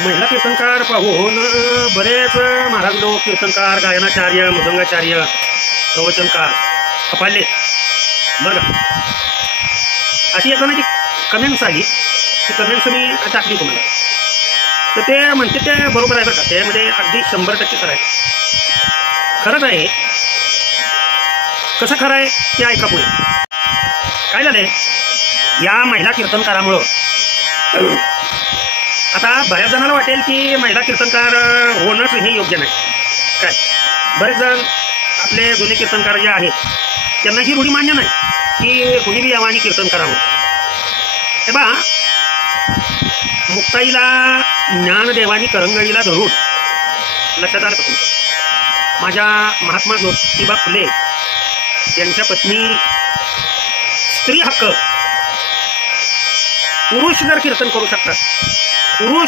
महिला कीर्तनकार पाहून बरेच महाराज लोक कीर्तनकार गायनाचार्य मृदंगाचार्य प्रवचनकार खपाले बघा. अशी एकाची कमेंट्स आली ती कमेंट्स मी टाकली तुम्हाला. तर ते म्हणते ते बरोबर आहे बरं का, त्यामध्ये अगदी 100% खरं आहे. खरंच आहे. कसं खरं आहे ते ऐका पुढे. काय झालंय या महिला कीर्तनकारामुळं, आता बऱ्याच जणांना वाटेल की महिला कीर्तनकार होणंच हे योग्य नाही. काय बरेच जण आपले जुने कीर्तनकार जे आहेत त्यांना ही रूढी मान्य नाही की कुणी बी यावं आणि कीर्तन करावं. हे बा, मुक्ताईला ज्ञानदेवानी करंगळीला धरून, लक्षात आलं का? माझ्या महात्मा ज्योतिबा फुले यांच्या पत्नी स्त्री हक्क, पुरुष जर कीर्तन करू शकतात, पुरुष